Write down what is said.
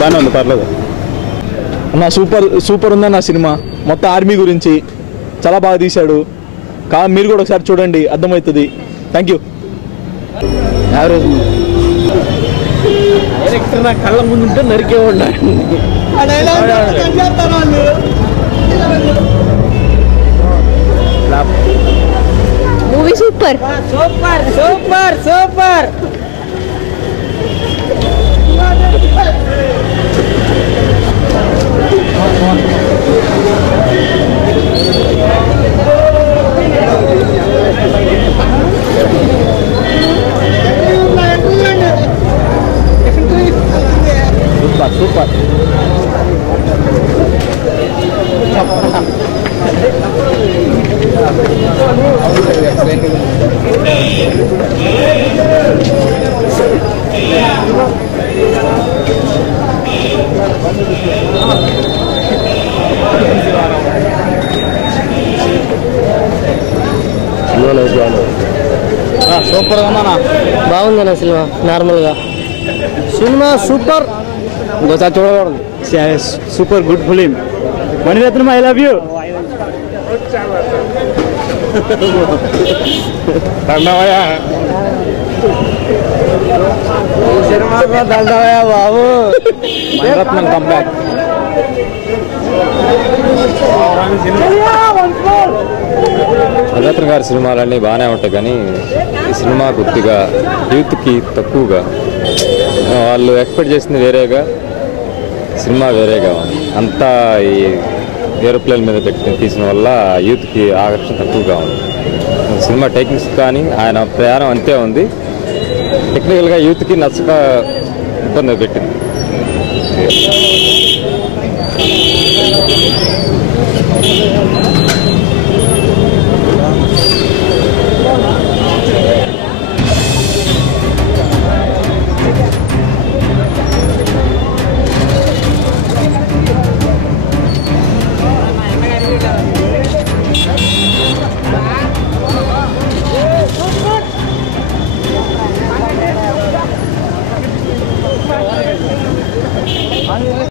బాగానే ఉంది, పర్లేదు అన్న. సూపర్ ఉందన్న సినిమా. మొత్తం ఆర్మీ గురించి చాలా బాగా తీశాడు. మీరు కూడా ఒకసారి చూడండి, అర్థమవుతుంది. Thank you. డైరెక్టర్ నా కళ్ళ ముందుంటే నరికే ఉండాలి. Movie super super super super. Super. Super ఉందన్నా. బాగుందన్న సినిమా. నార్మల్గా సినిమా సూపర్. ఇంకోసారి చూడకూడదు. Super good film. Mani Ratnam, I love you. సినిమాలో దండవయ్యా బాబు. మణిరత్నం కంబ్యాక్. మణిరత్నం గారి సినిమాలన్నీ బాగానే ఉంటాయి, కానీ ఈ సినిమా కొద్దిగా యూత్కి తక్కువగా, వాళ్ళు ఎక్స్పెక్ట్ చేసింది వేరేగా, సినిమా వేరేగా ఉంది. అంతా ఈ ఏరోప్లేన్ మీద తీసిన వల్ల యూత్కి ఆకర్షణ తక్కువగా ఉంది. సినిమా టెక్నిక్స్ కానీ ఆయన ప్రయాణం అంతే ఉంది. టెక్నికల్గా యూత్కి నచ్చక ఇబ్బంది పెట్టింది.